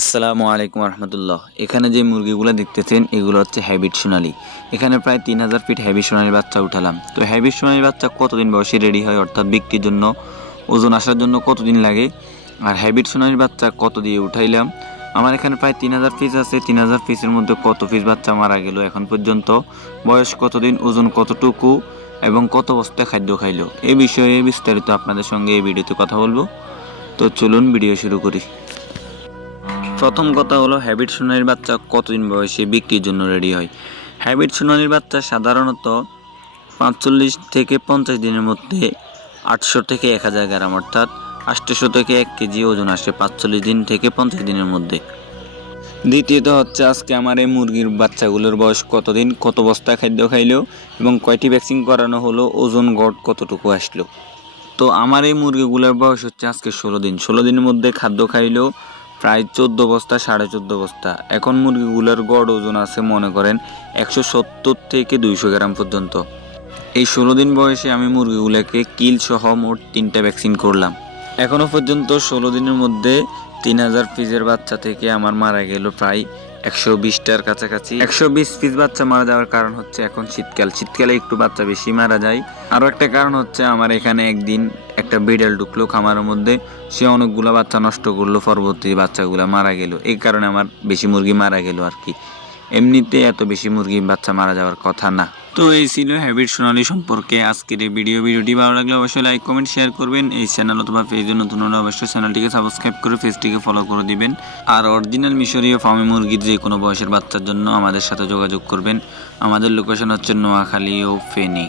আসসালামু আলাইকুম রহমতুল্লাহ। এখানে যে মুরগিগুলো দেখতেছেন, এগুলো হচ্ছে হ্যাবিট সোনালি। এখানে প্রায় তিন হাজার ফিট হ্যাবিট সোনালি বাচ্চা উঠালাম। তো হ্যাবিট সোনালি বাচ্চা কতদিন বয়সে রেডি হয়, অর্থাৎ বিক্রির জন্য, ওজন আসার জন্য কতদিন লাগে? আর হ্যাবিট সোনালি বাচ্চা কত দিয়ে উঠাইলাম? আমার এখানে প্রায় তিন হাজার পিস আছে। তিন হাজার পিসের মধ্যে কত পিস বাচ্চা মারা গেল এখন পর্যন্ত? বয়স কতদিন, ওজন কতটুকু, এবং কত বস্তা খাদ্য খাইলো? এই বিষয়ে বিস্তারিত আপনাদের সঙ্গে এই ভিডিওতে কথা বলব। তো চলুন ভিডিও শুরু করি। প্রথম কথা হলো হ্যাবিট সোনালির বাচ্চা কতদিন বয়সে বিক্রির জন্য রেডি হয়? হ্যাবিট সোনালির বাচ্চা সাধারণত পাঁচচল্লিশ থেকে পঞ্চাশ দিনের মধ্যে আটশো থেকে এক হাজার গ্রাম, অর্থাৎ আটশোশো থেকে এক কেজি ওজন আসে পাঁচচল্লিশ দিন থেকে পঞ্চাশ দিনের মধ্যে। দ্বিতীয়ত হচ্ছে, আজকে আমার এই মুরগির বাচ্চাগুলোর বয়স কতদিন, কত বস্তা খাদ্য খাইলো এবং কয়টি ভ্যাকসিন করানো হলো, ওজন গড় কতটুকু আসলো? তো আমার এই মুরগিগুলোর বয়স হচ্ছে আজকে ষোলো দিন। ষোলো দিনের মধ্যে খাদ্য খাইলো প্রায় চোদ্দ বস্তা, সাড়ে চোদ্দ বস্তা। এখন মুরগিগুলোর গড় ওজন আছে, মনে করেন, একশো সত্তর থেকে দুইশো গ্রাম পর্যন্ত। এই ষোলো দিন বয়সে আমি মুরগিগুলোকে কিল সহ মোট তিনটা ভ্যাকসিন করলাম। এখনও পর্যন্ত ষোলো দিনের মধ্যে তিন হাজার পিসের বাচ্চা থেকে আমার মারা গেল প্রায় একশো বিশটার কাছাকাছি। একশো বিশ পিস বাচ্চা মারা যাওয়ার কারণ হচ্ছে এখন শীতকাল। শীতকালে একটু বাচ্চা বেশি মারা যায়। আরও একটা কারণ হচ্ছে আমার এখানে একদিন একটা বিড়াল ঢুকলো খামারের মধ্যে। সে অনেকগুলো বাচ্চা নষ্ট করল, পরবর্তী বাচ্চাগুলো মারা গেল। এই কারণে আমার বেশি মুরগি মারা গেল আর কি। এমনিতে এত বেশি মুরগি বাচ্চা মারা যাওয়ার কথা না। তো এই ছিল হ্যাবিট সোনালি সম্পর্কে আজকের এই ভিডিও ভিডিওটি ভালো লাগলে অবশ্যই লাইক কমেন্ট শেয়ার করবেন। এই চ্যানেল অথবা পেজে নতুন হলে অবশ্যই চ্যানেলটিকে সাবস্ক্রাইব করে পেজটিকে ফলো করে দিবেন। আর অরিজিনাল মিশরীয় ফার্মে মুরগির যে কোনো বয়সের বাচ্চার জন্য আমাদের সাথে যোগাযোগ করবেন। আমাদের লোকেশন হচ্ছে নোয়াখালী ও ফেনী।